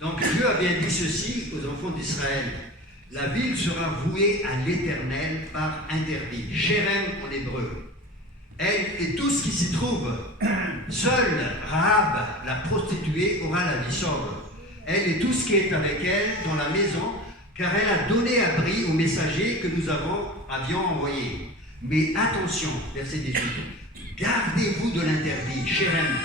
Donc Dieu a bien dit ceci aux enfants d'Israël. La ville sera vouée à l'Éternel par interdit. Sherem en hébreu. Elle et tout ce qui s'y trouve. Seule Rahab, la prostituée, aura la vie sauve. Elle et tout ce qui est avec elle dans la maison, car elle a donné abri aux messagers que nous avions envoyés. Mais attention, verset 18, gardez-vous de l'interdit, Sherem,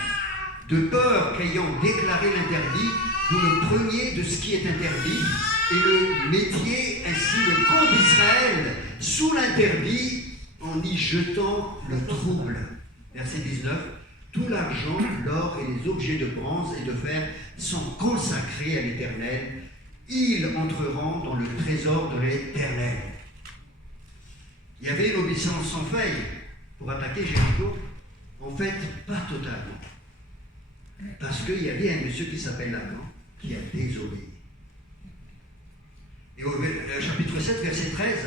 de peur qu'ayant déclaré l'interdit, vous le preniez de ce qui est interdit et le mettiez ainsi le camp d'Israël sous l'interdit en y jetant le trouble. Verset 19, tout l'argent, l'or et les objets de bronze et de fer sont consacrés à l'Éternel. Ils entreront dans le trésor de l'Éternel. Il y avait une obéissance sans faille pour attaquer Jéricho. En fait, pas totalement. Parce qu'il y avait un monsieur qui s'appelle Laban qui a désobéi. Et au chapitre 7, verset 13,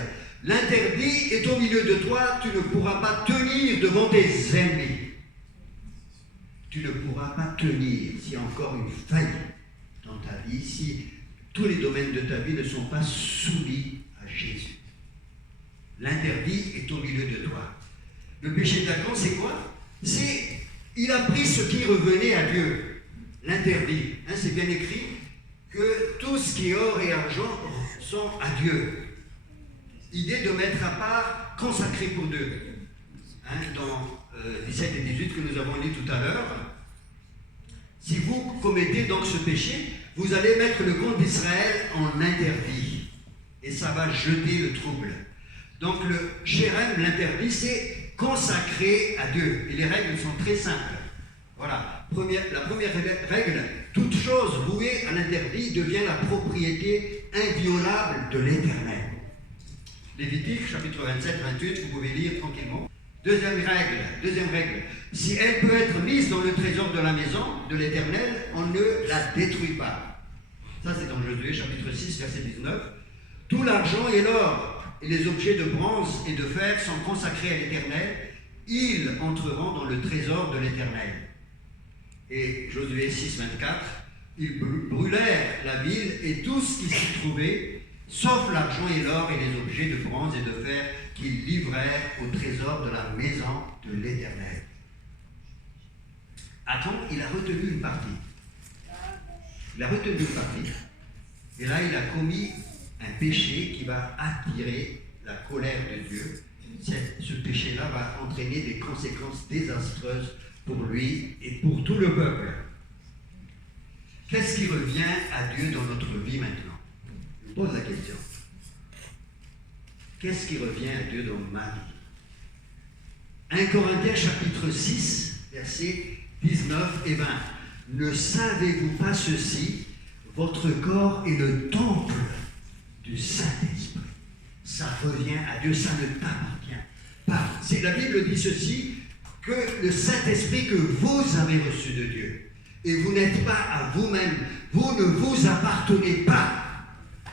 l'interdit est au milieu de toi, tu ne pourras pas tenir devant tes ennemis. Tu ne pourras pas tenir s'il y a encore une faille dans ta vie, si tous les domaines de ta vie ne sont pas soumis à Jésus. L'interdit est au milieu de toi. Le péché d'Achan, c'est quoi? C'est, il a pris ce qui revenait à Dieu. L'interdit. Hein, c'est bien écrit que tout ce qui est or et argent sont à Dieu. Idée de mettre à part, consacré pour Dieu. Hein, dans 17 et 18 que nous avons lu tout à l'heure. Si vous commettez donc ce péché, vous allez mettre le camp d'Israël en interdit. Et ça va jeter le trouble. Donc le Sherem, l'interdit, c'est consacré à Dieu. Et les règles sont très simples. Voilà. La première règle, toute chose vouée à l'interdit devient la propriété inviolable de l'Éternel. Lévitique, chapitre 27, 28, vous pouvez lire tranquillement. Deuxième règle, si elle peut être mise dans le trésor de la maison de l'Éternel, on ne la détruit pas. Ça c'est dans Josué, chapitre 6, verset 19. Tout l'argent et l'or et les objets de bronze et de fer sont consacrés à l'Éternel. Ils entreront dans le trésor de l'Éternel. Et Josué 6, 24, ils brûlèrent la ville et tout ce qui s'y trouvait, sauf l'argent et l'or et les objets de bronze et de fer qu'ils livrèrent au trésor de la maison de l'Éternel. Achan, il a retenu une partie. Et là, il a commis un péché qui va attirer la colère de Dieu. Ce péché-là va entraîner des conséquences désastreuses pour lui et pour tout le peuple. Qu'est-ce qui revient à Dieu dans notre vie maintenant? Je pose la question. Qu'est-ce qui revient à Dieu dans ma vie? 1 Corinthiens chapitre 6, versets 19 et 20. Ne savez-vous pas ceci? Votre corps est le temple du Saint-Esprit. Ça revient à Dieu, ça ne t'appartient pas. La Bible dit ceci, que le Saint-Esprit que vous avez reçu de Dieu, et vous n'êtes pas à vous-même, vous ne vous appartenez pas.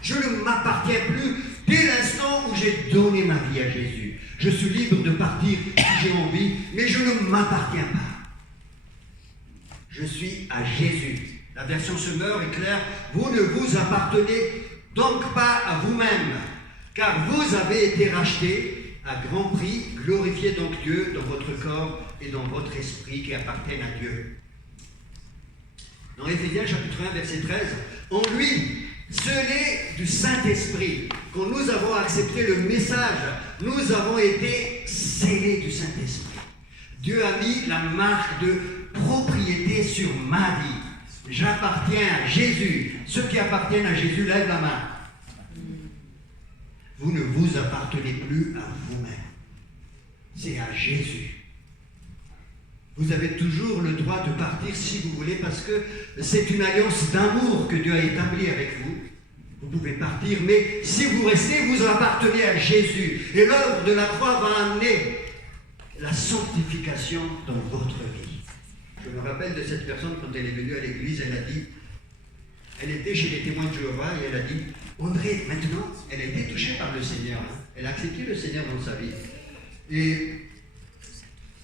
Je ne m'appartiens plus dès l'instant où j'ai donné ma vie à Jésus. Je suis libre de partir si j'ai envie, mais je ne m'appartiens pas. Je suis à Jésus. La version Semeur est claire, vous ne vous appartenez donc pas à vous-même, car vous avez été rachetés à grand prix. Glorifiez donc Dieu dans votre corps et dans votre esprit qui appartiennent à Dieu. Dans Éphésiens chapitre 1, verset 13, en lui, scellés du Saint-Esprit, quand nous avons accepté le message, nous avons été scellés du Saint-Esprit. Dieu a mis la marque de propriété sur ma vie. J'appartiens à Jésus. Ceux qui appartiennent à Jésus, lèvent la main. Vous ne vous appartenez plus à vous-même. C'est à Jésus. Vous avez toujours le droit de partir si vous voulez, parce que c'est une alliance d'amour que Dieu a établie avec vous. Vous pouvez partir, mais si vous restez, vous appartenez à Jésus. Et l'œuvre de la croix va amener la sanctification dans votre vie. Je me rappelle de cette personne, quand elle est venue à l'église, elle était chez les témoins de Jéhovah et elle a dit, André, maintenant, elle a été touchée par le Seigneur. Elle a accepté le Seigneur dans sa vie. Et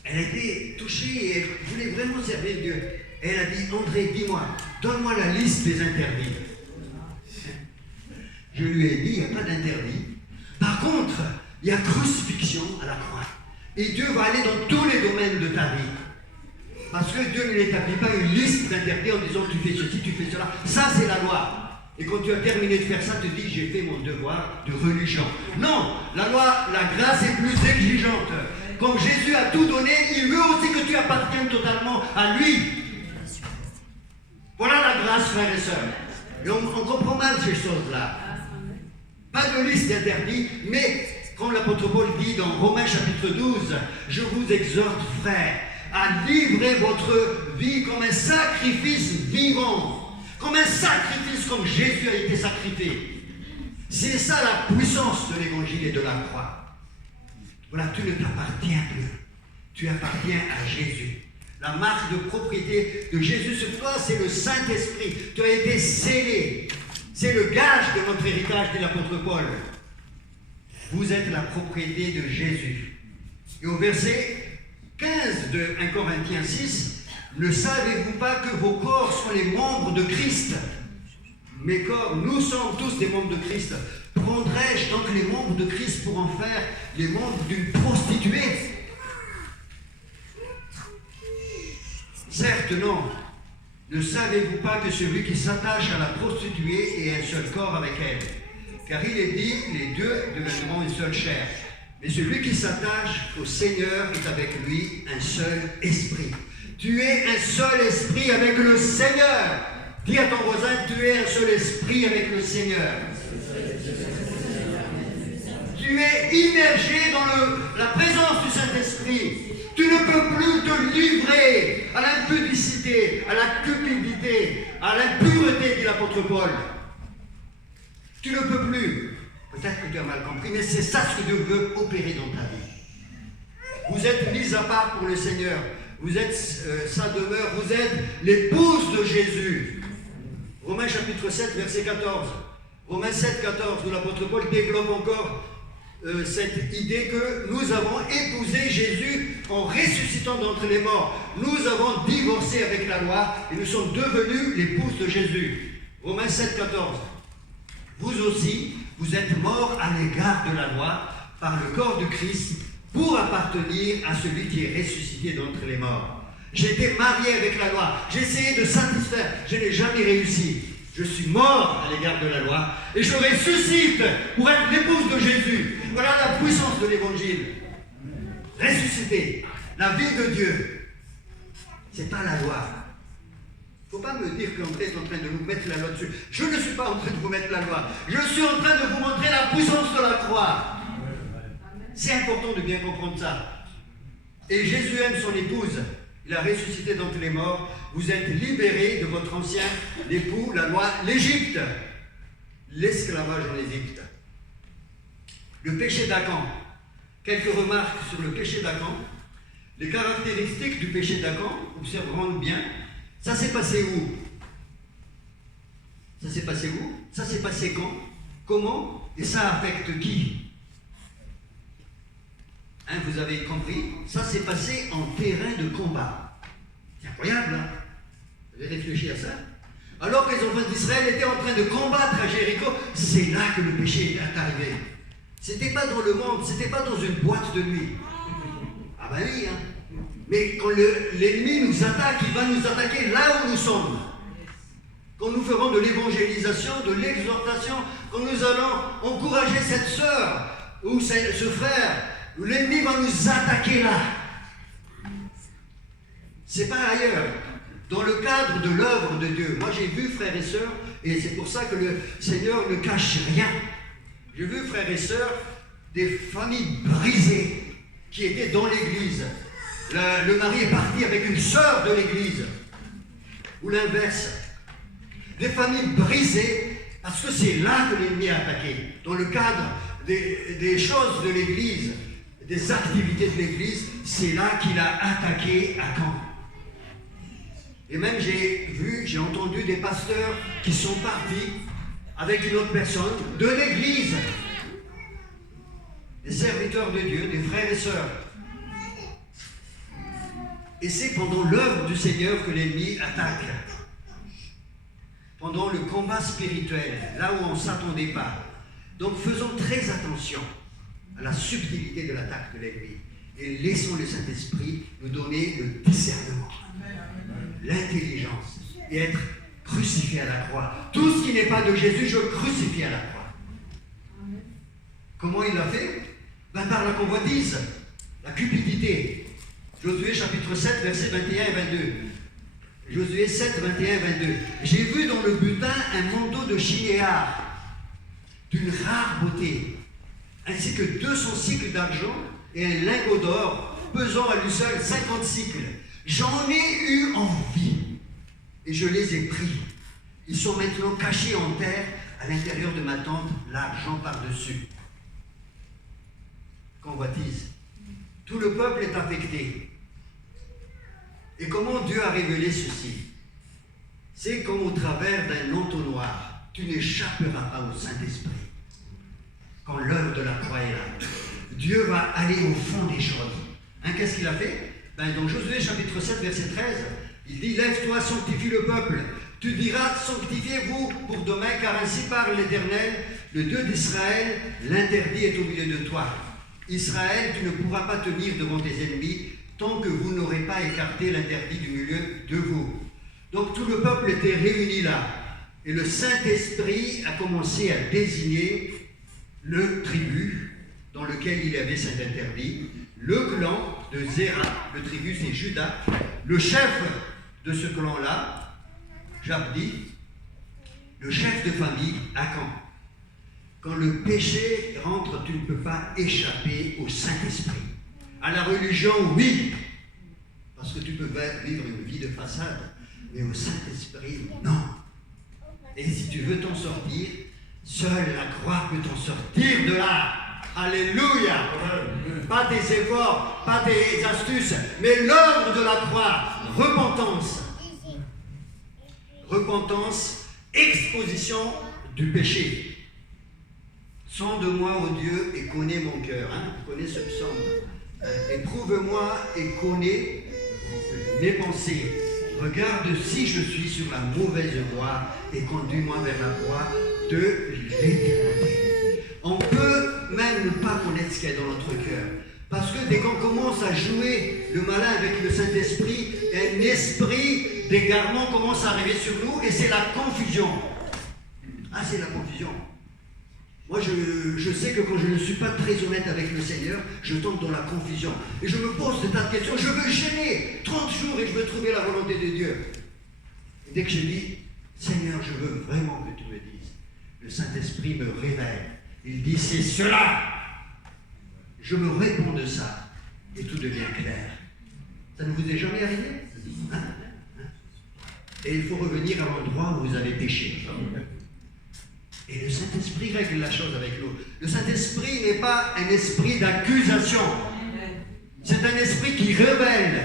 elle a été touchée et elle voulait vraiment servir Dieu. Elle a dit, André, dis-moi, donne-moi la liste des interdits. Je lui ai dit, il n'y a pas d'interdit. Par contre, il y a crucifixion à la croix. Et Dieu va aller dans tous les domaines de ta vie. Parce que Dieu ne n'établit pas une liste d'interdits en disant tu fais ceci, tu fais cela. Ça, c'est la loi. Et quand tu as terminé de faire ça, tu te dis j'ai fait mon devoir de religion. Non, la loi, la grâce est plus exigeante. Comme Jésus a tout donné, il veut aussi que tu appartiennes totalement à lui. Voilà la grâce, frères et sœurs. Et on comprend mal ces choses-là. Pas de liste d'interdits, mais comme l'apôtre Paul dit dans Romains chapitre 12, je vous exhorte, frères, à livrer votre vie comme un sacrifice vivant. Comme un sacrifice, comme Jésus a été sacrifié. C'est ça la puissance de l'évangile et de la croix. Voilà, tu ne t'appartiens plus. Tu appartiens à Jésus. La marque de propriété de Jésus sur toi, c'est le Saint-Esprit. Tu as été scellé. C'est le gage de notre héritage, dit l'apôtre Paul. Vous êtes la propriété de Jésus. Et au verset 15 de 1 Corinthiens 6, ne savez-vous pas que vos corps sont les membres de Christ? Mes corps, nous sommes tous des membres de Christ. Prendrais-je donc les membres de Christ pour en faire les membres d'une prostituée? Certes, non. Ne savez-vous pas que celui qui s'attache à la prostituée est un seul corps avec elle? Car il est dit, les deux deviendront une seule chair. Mais celui qui s'attache au Seigneur est avec lui un seul esprit. Tu es un seul esprit avec le Seigneur. Dis à ton voisin, tu es un seul esprit avec le Seigneur. Tu es immergé dans la présence du Saint-Esprit. Tu ne peux plus te livrer à l'impudicité, à la cupidité, à l'impureté, dit l'apôtre Paul. Tu ne peux plus. Peut-être que tu as mal compris, mais c'est ça ce que Dieu veut opérer dans ta vie. Vous êtes mis à part pour le Seigneur. Vous êtes sa demeure. Vous êtes l'épouse de Jésus. Romains chapitre 7, verset 14. Romains 7, 14, où l'apôtre Paul développe encore cette idée que nous avons épousé Jésus en ressuscitant d'entre les morts. Nous avons divorcé avec la loi et nous sommes devenus l'épouse de Jésus. Romains 7, 14. Vous aussi, vous êtes morts à l'égard de la loi par le corps de Christ pour appartenir à celui qui est ressuscité d'entre les morts. J'ai été marié avec la loi, j'ai essayé de satisfaire, je n'ai jamais réussi. Je suis mort à l'égard de la loi et je ressuscite pour être l'épouse de Jésus. Voilà la puissance de l'évangile. Ressuscité, la vie de Dieu. C'est pas la loi. Il ne faut pas me dire qu'André est en train de nous mettre la loi dessus. Je ne suis pas en train de vous mettre la loi. Je suis en train de vous montrer la puissance de la croix. C'est important de bien comprendre ça. Et Jésus aime son épouse. Il a ressuscité d'entre les morts. Vous êtes libérés de votre ancien époux, la loi, l'Égypte. L'esclavage en Égypte. Le péché d'Acan. Quelques remarques sur le péché d'Acan. Les caractéristiques du péché d'Acan, observerons-nous bien. Ça s'est passé où? Ça s'est passé où? Ça s'est passé quand? Comment? Et ça affecte qui? Hein, vous avez compris? Ça s'est passé en terrain de combat. C'est incroyable, hein? Vous avez réfléchi à ça? Alors que les enfants d'Israël étaient en train de combattre à Jéricho, c'est là que le péché est arrivé. C'était pas dans le monde, c'était pas dans une boîte de nuit. Ah ben oui, hein? Mais quand l'ennemi nous attaque, il va nous attaquer là où nous sommes. Quand nous ferons de l'évangélisation, de l'exhortation, quand nous allons encourager cette sœur ou ce frère, l'ennemi va nous attaquer là. C'est pas ailleurs. Dans le cadre de l'œuvre de Dieu. Moi j'ai vu, frères et sœurs, et c'est pour ça que le Seigneur ne cache rien. J'ai vu, frères et sœurs, des familles brisées qui étaient dans l'église. Le mari est parti avec une sœur de l'église. Ou l'inverse. Des familles brisées, parce que c'est là que l'ennemi a attaqué. Dans le cadre des choses de l'église, des activités de l'église, c'est là qu'il a attaqué à Caen. Et même j'ai entendu des pasteurs qui sont partis avec une autre personne de l'église. Des serviteurs de Dieu, des frères et sœurs. Et c'est pendant l'œuvre du Seigneur que l'ennemi attaque. Pendant le combat spirituel, là où on ne s'attendait pas. Donc faisons très attention à la subtilité de l'attaque de l'ennemi. Et laissons le Saint-Esprit nous donner le discernement, l'intelligence, et être crucifié à la croix. Tout ce qui n'est pas de Jésus, je crucifie à la croix. Comment il l'a fait? Par la convoitise, la cupidité. Josué chapitre 7, versets 21 et 22. Josué 7, 21 et 22. J'ai vu dans le butin un manteau de chinéar d'une rare beauté, ainsi que 200 cycles d'argent et un lingot d'or pesant à lui seul 50 cycles. J'en ai eu envie et je les ai pris. Ils sont maintenant cachés en terre à l'intérieur de ma tente, l'argent par-dessus. Convoitise. Tout le peuple est affecté. Et comment Dieu a révélé ceci? C'est comme au travers d'un entonnoir. Tu n'échapperas pas au Saint-Esprit. Quand l'heure de la croix est là, Dieu va aller au fond des choses. Qu'est-ce qu'il a fait? Dans Josué chapitre 7, verset 13, il dit, lève-toi, sanctifie le peuple. Tu diras, sanctifiez-vous pour demain, car ainsi parle l'Éternel, le Dieu d'Israël, l'interdit est au milieu de toi. Israël, tu ne pourras pas tenir devant tes ennemis tant que vous n'aurez pas écarté l'interdit du milieu de vous. Donc tout le peuple était réuni là. Et le Saint-Esprit a commencé à désigner le tribut dans lequel il y avait cet interdit, le clan de Zéra, le tribut c'est Judas, le chef de ce clan-là, Jabdi, le chef de famille, Achan. Quand le péché rentre, tu ne peux pas échapper au Saint-Esprit. À la religion, oui, parce que tu peux vivre une vie de façade, mais au Saint-Esprit, non. Et si tu veux t'en sortir, seule la croix peut t'en sortir de là. Alléluia. Pas tes efforts, pas tes astuces, mais l'œuvre de la croix. Repentance. Repentance, exposition du péché. Sonde-moi, ô Dieu, et connais mon cœur. Vous connaissez ce psaume. Éprouve-moi et connais mes pensées. Regarde si je suis sur la mauvaise voie et conduis-moi vers la voie de l'éternité. On peut même ne pas connaître ce qu'il y a dans notre cœur. Parce que dès qu'on commence à jouer le malin avec le Saint-Esprit, un esprit d'égarement commence à arriver sur nous et c'est la confusion. C'est la confusion. Moi, je sais que quand je ne suis pas très honnête avec le Seigneur, je tombe dans la confusion. Et je me pose des tas de questions. Je veux gêner 30 jours et je veux trouver la volonté de Dieu. Et dès que je dis, Seigneur, je veux vraiment que tu me dises, le Saint-Esprit me révèle. Il dit, c'est cela. Je me réponds de ça et tout devient clair. Ça ne vous est jamais arrivé? Et il faut revenir à l'endroit où vous avez péché. Et le Saint-Esprit règle la chose avec nous. Le Saint-Esprit n'est pas un esprit d'accusation. C'est un esprit qui révèle.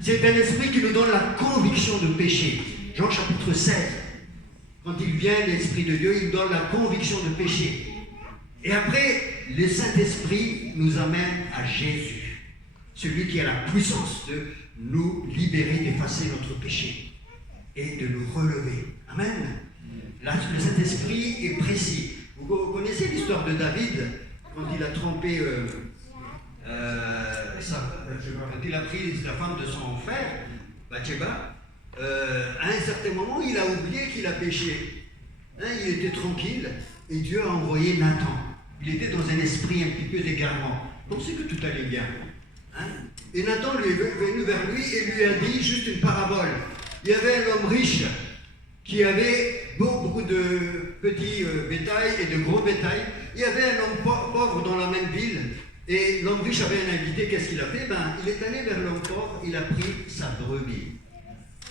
C'est un esprit qui nous donne la conviction de péché. Jean chapitre 16. Quand il vient, l'Esprit de Dieu, il donne la conviction de péché. Et après, le Saint-Esprit nous amène à Jésus. Celui qui a la puissance de nous libérer, d'effacer notre péché et de nous relever. Amen. Là, le Saint-Esprit est précis. Vous connaissez l'histoire de David, quand il a trompé, quand il a pris la femme de son frère, Bathsheba, à un certain moment, il a oublié qu'il a péché. Il était tranquille, et Dieu a envoyé Nathan. Il était dans un esprit un petit peu d'égarement. Il pensait que tout allait bien. Et Nathan lui est venu vers lui et lui a dit juste une parabole. Il y avait un homme riche qui avait beaucoup de petits bétails et de gros bétail. Il y avait un homme pauvre dans la même ville. Et l'homme riche avait un invité. Qu'est-ce qu'il a fait? Il est allé vers l'homme pauvre, il a pris sa brebis.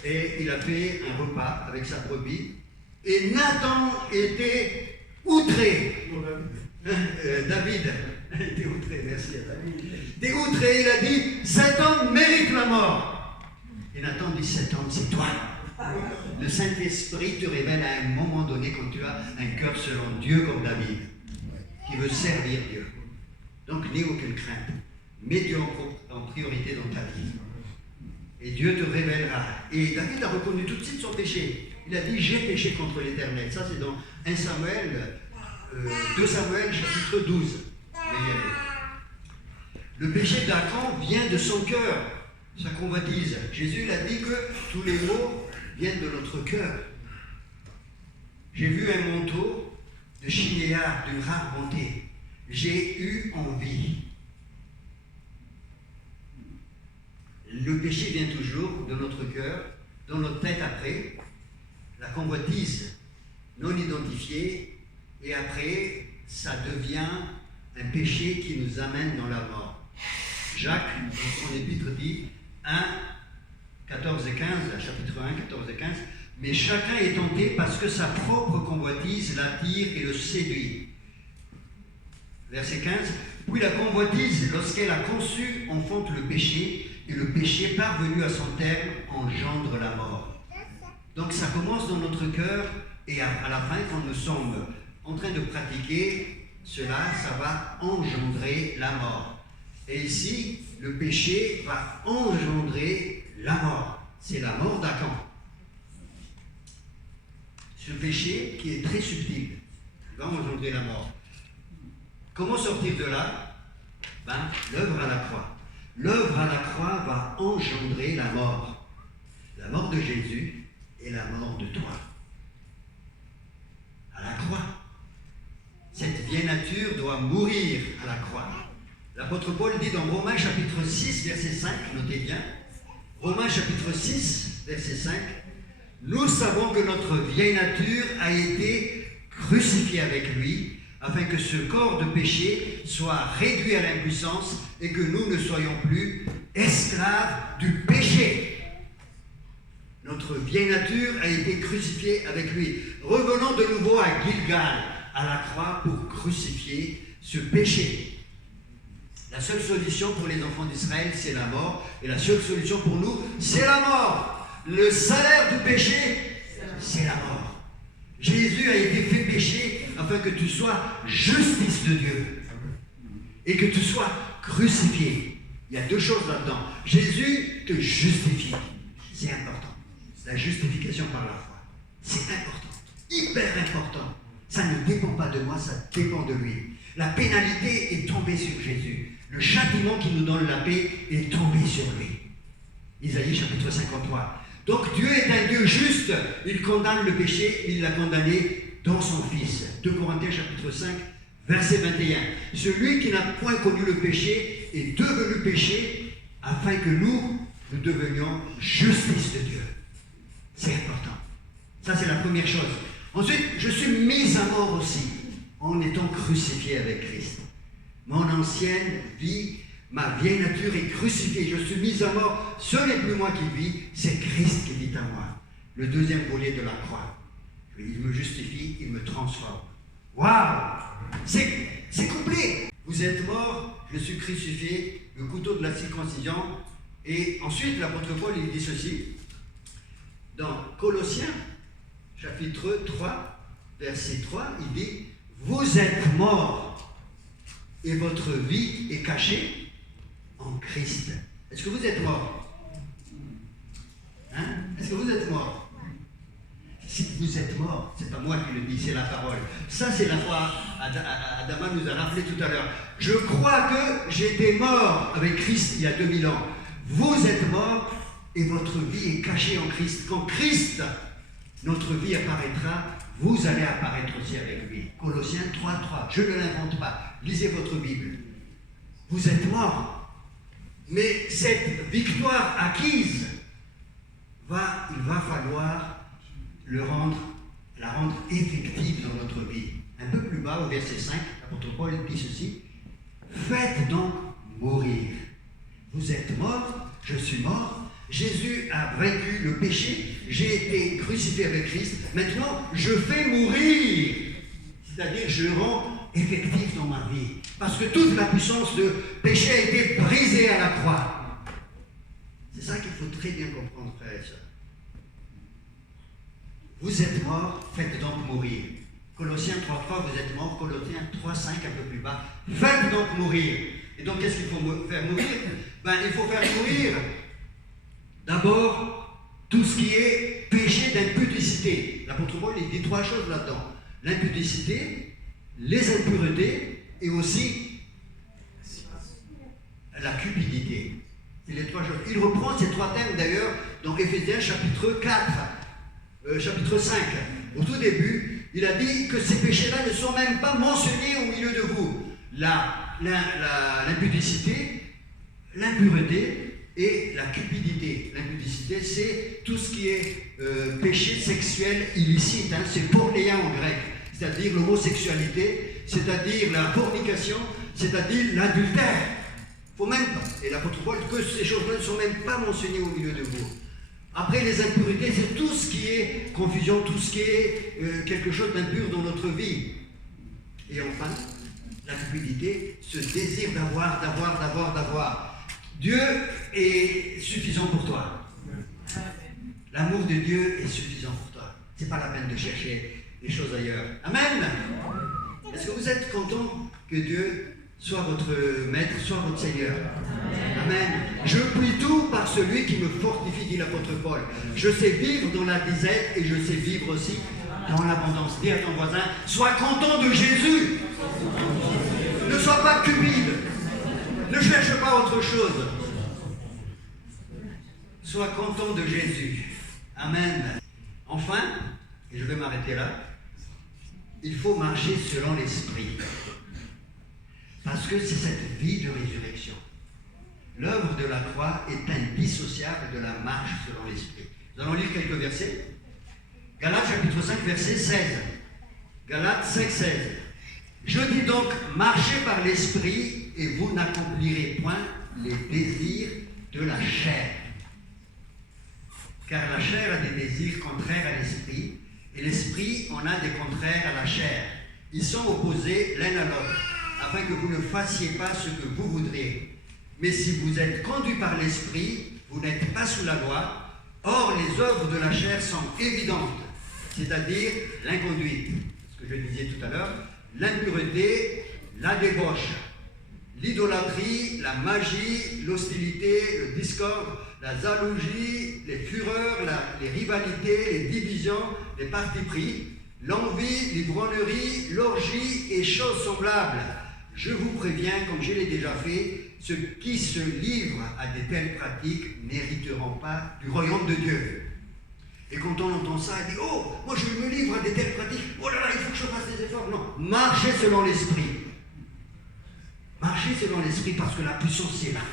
Et il a fait un repas avec sa brebis. Et Nathan était outré. David était outré, merci à David. Il était outré, il a dit, cet homme mérite la mort. Et Nathan dit, cet homme, c'est toi. Le Saint-Esprit te révèle à un moment donné quand tu as un cœur selon Dieu comme David, qui veut servir Dieu. Donc n'aie aucune crainte. Mets Dieu en priorité dans ta vie. Et Dieu te révélera. Et David a reconnu tout de suite son péché. Il a dit, j'ai péché contre l'Éternel. Ça, c'est dans 2 Samuel, chapitre 12. Le péché d'Achan vient de son cœur, sa convoitise. Jésus il a dit que tous les maux viennent de notre cœur. J'ai vu un manteau de chinéard d'une rare bonté. J'ai eu envie. Le péché vient toujours de notre cœur, dans notre tête après, la convoitise non identifiée, et après, ça devient un péché qui nous amène dans la mort. Jacques, dans son épître, dit 1, 14 et 15, chapitre 1, 14 et 15, « Mais chacun est tenté parce que sa propre convoitise l'attire et le séduit. » Verset 15, « Puis la convoitise, lorsqu'elle a conçu, enfante le péché, et le péché, parvenu à son terme, engendre la mort. » Donc ça commence dans notre cœur, et à la fin, quand nous sommes en train de pratiquer cela, ça va engendrer la mort. Et ici, le péché va engendrer la mort. C'est la mort d'Achan. Ce péché qui est très subtil, va engendrer la mort. Comment sortir de là? L'œuvre à la croix. L'œuvre à la croix va engendrer la mort. La mort de Jésus et la mort de toi. À la croix. Cette vieille nature doit mourir à la croix. L'apôtre Paul dit dans Romains chapitre 6, verset 5, notez bien, Romains chapitre 6, verset 5, « Nous savons que notre vieille nature a été crucifiée avec lui, afin que ce corps de péché soit réduit à l'impuissance et que nous ne soyons plus esclaves du péché. » Notre vieille nature a été crucifiée avec lui. Revenons de nouveau à Gilgal, à la croix, pour crucifier ce péché. La seule solution pour les enfants d'Israël, c'est la mort. Et la seule solution pour nous, c'est la mort. Le salaire du péché, c'est la mort. Jésus a été fait péché afin que tu sois justice de Dieu. Et que tu sois crucifié. Il y a deux choses là-dedans. Jésus te justifie. C'est important. La justification par la foi. C'est important. Hyper important. Ça ne dépend pas de moi, ça dépend de lui. La pénalité est tombée sur Jésus. Le châtiment qui nous donne la paix est tombé sur lui. Isaïe chapitre 53. Donc Dieu est un Dieu juste. Il condamne le péché, il l'a condamné dans son Fils. 2 Corinthiens chapitre 5, verset 21. Celui qui n'a point connu le péché est devenu péché afin que nous devenions justice de Dieu. C'est important. Ça, c'est la première chose. Ensuite, je suis mis à mort aussi en étant crucifié avec Christ. Mon ancienne vie, ma vieille nature est crucifiée. Je suis mis à mort. Ce n'est plus moi qui vis, c'est Christ qui vit à moi. Le deuxième volet de la croix. Il me justifie, il me transforme. Waouh! C'est complet. Vous êtes mort, je suis crucifié, le couteau de la circoncision. Et ensuite, l'apôtre Paul, il dit ceci. Dans Colossiens, chapitre 3, verset 3, il dit « Vous êtes morts et votre vie est cachée en Christ. » Est-ce que vous êtes morts? Hein? Est-ce que vous êtes morts? Si vous êtes morts, c'est pas moi qui le dis, c'est la parole. Ça, c'est la foi. Adama nous a rappelé tout à l'heure. Je crois que j'étais mort avec Christ il y a 2000 ans. Vous êtes morts et votre vie est cachée en Christ. Quand Christ, notre vie apparaîtra, vous allez apparaître aussi avec lui. Colossiens 3.3. Je ne l'invente pas. Lisez votre Bible. Vous êtes morts. Mais cette victoire acquise, il va falloir la rendre effective dans notre vie. Un peu plus bas, au verset 5, l'apôtre Paul dit ceci. Faites donc mourir. Vous êtes morts, je suis mort. Jésus a vaincu le péché, j'ai été crucifié avec Christ, maintenant je fais mourir, c'est-à-dire je rends effectif dans ma vie, parce que toute la puissance de péché a été brisée à la croix. C'est ça qu'il faut très bien comprendre, frères et sœurs. Vous êtes morts, faites donc mourir. Colossiens 3.3, vous êtes morts, Colossiens 3.5, un peu plus bas, faites donc mourir. Et donc qu'est-ce qu'il faut faire mourir? Il faut faire mourir D'abord, tout ce qui est péché d'impudicité. L'apôtre Paul, il dit 3 choses là-dedans. L'impudicité, les impuretés et aussi la cupidité. C'est les 3 choses. Il reprend ces 3 thèmes d'ailleurs dans Éphésiens chapitre 4, chapitre 5. Au tout début, il a dit que ces péchés-là ne sont même pas mentionnés au milieu de vous. L'impudicité, l'impureté et la cupidité. L'impudicité, c'est tout ce qui est péché sexuel illicite. Hein, c'est pornéia en grec, c'est-à-dire l'homosexualité, c'est-à-dire la fornication, c'est-à-dire l'adultère. Faut même pas, et l'apôtre Paul, que ces choses-là ne sont même pas mentionnées au milieu de vous. Après, les impuretés, c'est tout ce qui est confusion, tout ce qui est quelque chose d'impur dans notre vie. Et enfin, la cupidité, ce désir d'avoir. Dieu est suffisant pour toi. L'amour de Dieu est suffisant pour toi. C'est pas la peine de chercher des choses ailleurs. Amen. Est-ce que vous êtes content que Dieu soit votre maître, soit votre Seigneur? Amen. Je puis tout par celui qui me fortifie, dit l'apôtre Paul. Je sais vivre dans la disette et je sais vivre aussi dans l'abondance. Dis à ton voisin, sois content de Jésus. Ne sois pas cupide. Ne cherche pas autre chose. Sois content de Jésus. Amen. Enfin, et je vais m'arrêter là, il faut marcher selon l'Esprit. Parce que c'est cette vie de résurrection. L'œuvre de la croix est indissociable de la marche selon l'Esprit. Nous allons lire quelques versets. Galates chapitre 5, verset 16. Galates 5, 16. Je dis donc, marchez par l'Esprit et vous n'accomplirez point les désirs de la chair. Car la chair a des désirs contraires à l'Esprit et l'Esprit en a des contraires à la chair. Ils sont opposés l'un à l'autre, afin que vous ne fassiez pas ce que vous voudriez. Mais si vous êtes conduits par l'Esprit, vous n'êtes pas sous la loi. Or, les œuvres de la chair sont évidentes, c'est-à-dire l'inconduite, ce que je disais tout à l'heure, l'impureté, la débauche, l'idolâtrie, la magie, l'hostilité, le discorde, la jalousie, les fureurs, les rivalités, les divisions, les partis pris, l'envie, l'ivrognerie, l'orgie et choses semblables. Je vous préviens, comme je l'ai déjà fait, ceux qui se livrent à de telles pratiques n'hériteront pas du royaume de Dieu. Et quand on entend ça, on dit, oh, moi je me livre à de telles pratiques, oh là là, il faut que je fasse des efforts. Non, marchez selon l'Esprit. Marchez selon l'Esprit parce que la puissance est là.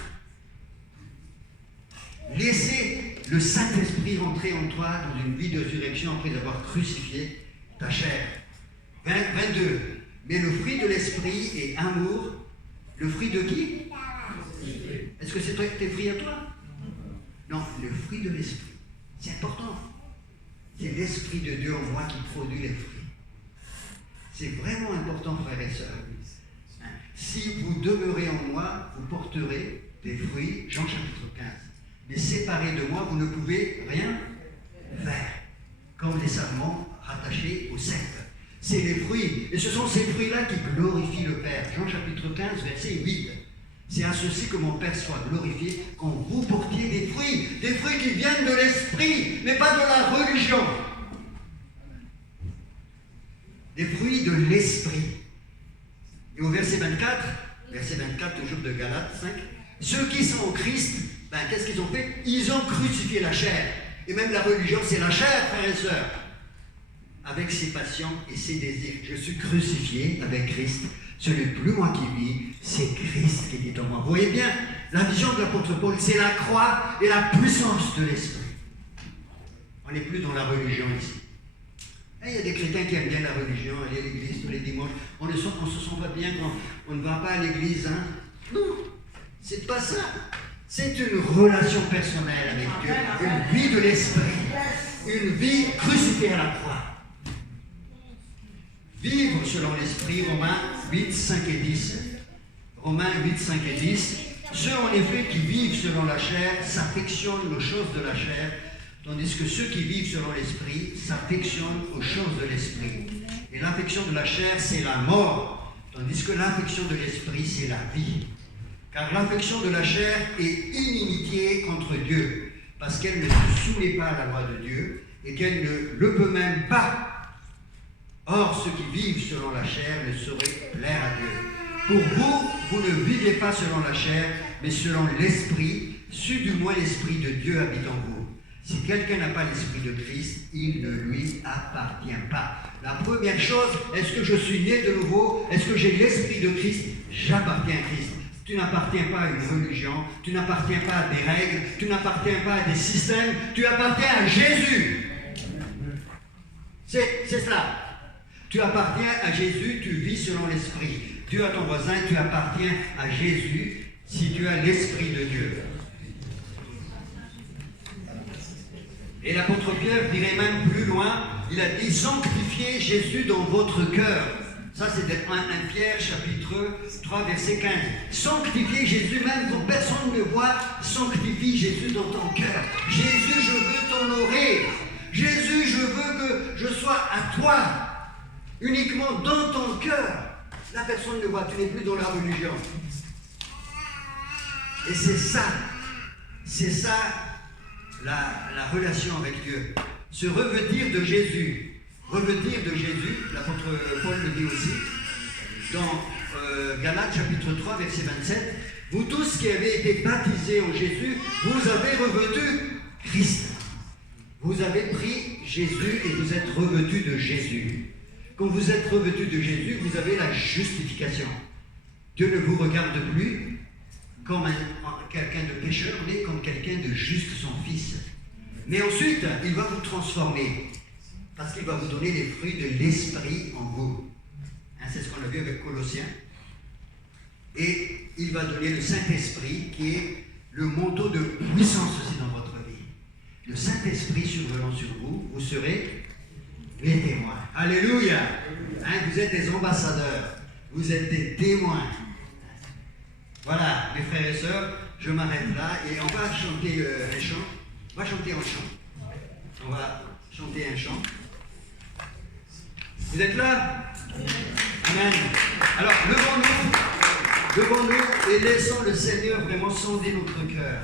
Laissez le Saint-Esprit rentrer en toi dans une vie de résurrection après avoir crucifié ta chair. 22. Mais le fruit de l'Esprit est amour. Le fruit de qui? Est-ce que c'est tes fruits à toi? Non, le fruit de l'Esprit. C'est important. C'est l'Esprit de Dieu en moi qui produit les fruits. C'est vraiment important, frères et sœurs. Si vous demeurez en moi, vous porterez des fruits, Jean chapitre 15. Mais séparés de moi, vous ne pouvez rien faire. Comme les serments rattachés au secte. C'est les fruits. Et ce sont ces fruits-là qui glorifient le Père. Jean chapitre 15, verset 8. C'est à ceci que mon Père soit glorifié quand vous portiez des fruits qui viennent de l'Esprit, mais pas de la religion. Des fruits de l'Esprit. Et au verset 24 toujours de Galates 5, ceux qui sont en Christ, qu'est-ce qu'ils ont fait? Ils ont crucifié la chair. Et même la religion, c'est la chair, frères et sœurs. Avec ses passions et ses désirs. Je suis crucifié avec Christ. Ce n'est plus moi qui vis, c'est Christ qui vit en moi. Vous voyez bien, la vision de l'apôtre Paul, c'est la croix et la puissance de l'Esprit. On n'est plus dans la religion ici. Et il y a des chrétiens qui aiment bien la religion, aller à l'église tous les dimanches. On se sent pas bien quand on ne va pas à l'église. Hein. Non, c'est pas ça. C'est une relation personnelle avec Dieu, une vie de l'Esprit, une vie crucifiée à la croix. Vivre selon l'Esprit, Romains 8, 5 et 10. Romains 8, 5 et 10. Ceux en effet qui vivent selon la chair s'affectionnent aux choses de la chair, tandis que ceux qui vivent selon l'Esprit s'affectionnent aux choses de l'Esprit. Et l'affection de la chair, c'est la mort, tandis que l'affection de l'Esprit, c'est la vie. Car l'affection de la chair est inimitié contre Dieu. parce qu'elle ne se soumet pas à la loi de Dieu et qu'elle ne le peut même pas. Or, ceux qui vivent selon la chair ne sauraient plaire à Dieu. Pour vous, vous ne vivez pas selon la chair, mais selon l'Esprit, si du moins l'Esprit de Dieu habite en vous. Si quelqu'un n'a pas l'Esprit de Christ, il ne lui appartient pas. La première chose, est-ce que je suis né de nouveau? Est-ce que j'ai l'Esprit de Christ? J'appartiens à Christ. Tu n'appartiens pas à une religion, tu n'appartiens pas à des règles, tu n'appartiens pas à des systèmes, tu appartiens à Jésus. C'est cela. Tu appartiens à Jésus, tu vis selon l'Esprit. Dis à ton voisin, tu appartiens à Jésus si tu as l'Esprit de Dieu. Et l'apôtre Pierre dirait même plus loin, il a dit, sanctifiez Jésus dans votre cœur. Ça, c'est 1 Pierre, chapitre 3, verset 15. Sanctifiez Jésus, même quand personne ne le voit, sanctifie Jésus dans ton cœur. Jésus, je veux t'honorer. Jésus, je veux que je sois à toi, uniquement dans ton cœur. La personne ne le voit, tu n'es plus dans la religion. Et c'est ça la relation avec Dieu. Se revêtir de Jésus. Revêtir de Jésus, l'apôtre Paul le dit aussi, dans Galates chapitre 3, verset 27, vous tous qui avez été baptisés en Jésus, vous avez revêtu Christ. Vous avez pris Jésus et vous êtes revêtus de Jésus. Quand vous êtes revêtus de Jésus, vous avez la justification. Dieu ne vous regarde plus comme quelqu'un de pécheur, mais comme quelqu'un de juste, son fils. Mais ensuite, il va vous transformer, parce qu'il va vous donner les fruits de l'Esprit en vous. Hein, c'est ce qu'on a vu avec Colossiens. Et il va donner le Saint-Esprit, qui est le manteau de puissance aussi dans votre vie. Le Saint-Esprit survenant sur vous, vous serez les témoins. Alléluia! Hein, vous êtes des ambassadeurs, vous êtes des témoins. Voilà, mes frères et sœurs, je m'arrête là et on va chanter un chant. On va chanter un chant. On va chanter un chant. Vous êtes là? Amen. Alors, levons-nous et laissons le Seigneur vraiment sonder notre cœur.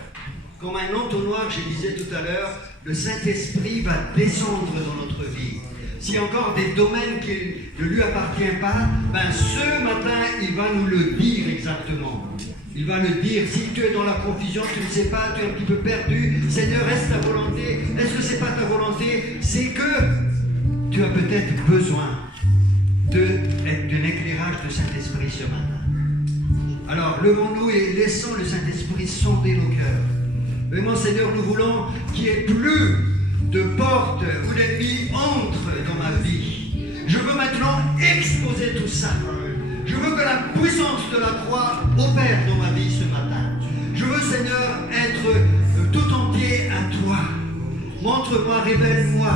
Comme un entonnoir, je disais tout à l'heure, le Saint-Esprit va descendre dans notre vie. S'il y a encore des domaines qui ne lui appartiennent pas, ben ce matin, il va nous le dire exactement. Il va le dire. Si tu es dans la confusion, tu ne sais pas, tu es un petit peu perdu, Seigneur, est-ce ta volonté? Est-ce que ce n'est pas ta volonté? C'est que tu as peut-être besoin d'un éclairage de Saint-Esprit ce matin. Alors, levons-nous et laissons le Saint-Esprit sonder nos cœurs. Vraiment, Seigneur, nous voulons qu'il n'y ait plus de porte où l'ennemi entre dans ma vie. Je veux maintenant exposer tout ça. Je veux que la puissance de la croix opère dans ma vie ce matin. Je veux, Seigneur, être tout entier à toi. Montre-moi, révèle-moi.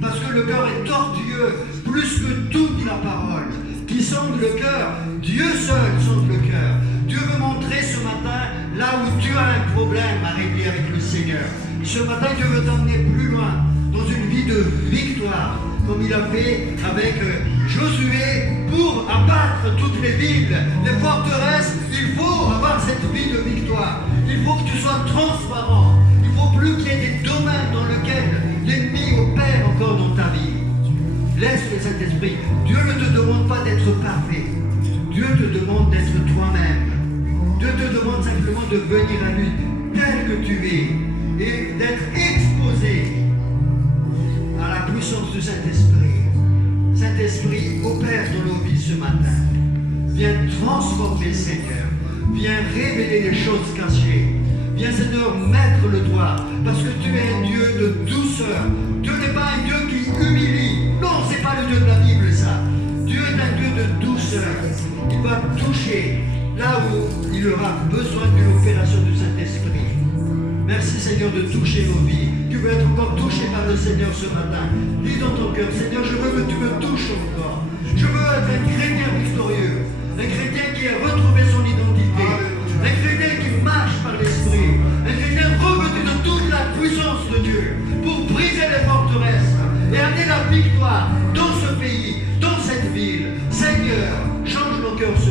Parce que le cœur est tortueux, plus que tout, dit la parole. Qui sonde le cœur, Dieu seul sonde le cœur. Dieu veut montrer ce matin là où tu as un problème à régler avec le Seigneur. Ce matin, Dieu veut t'emmener plus loin, dans une vie de victoire, comme il a fait avec Josué pour abattre toutes les villes, les forteresses. Il faut avoir cette vie de victoire. Il faut que tu sois transparent. Il ne faut plus qu'il y ait des domaines dans lesquels l'ennemi opère encore dans ta vie. Laisse le Saint-Esprit. Dieu ne te demande pas d'être parfait. Dieu te demande d'être toi-même. Dieu te demande simplement de venir à lui tel que tu es et d'être exposé à la puissance du Saint-Esprit. Saint-Esprit, opère dans nos vies ce matin. Viens transformer, Seigneur. Viens révéler les choses cachées. Viens, Seigneur, mettre le doigt, parce que tu es un Dieu de douceur. Dieu n'est pas un Dieu qui humilie. Non, ce n'est pas le Dieu de la Bible, ça. Dieu est un Dieu de douceur. Il va toucher là où il aura besoin d'une opération du Saint-Esprit. Merci, Seigneur, de toucher nos vies. Tu veux être encore touché par le Seigneur ce matin. Dis dans ton cœur, Seigneur, je veux que tu me touches encore. Je veux être un chrétien victorieux. Un chrétien qui a retrouvé son identité. Un chrétien qui marche par l'Esprit. Un chrétien revêtu de toute la puissance de Dieu pour briser les forteresses et amener la victoire dans ce pays, dans cette ville. Seigneur, change nos cœurs ce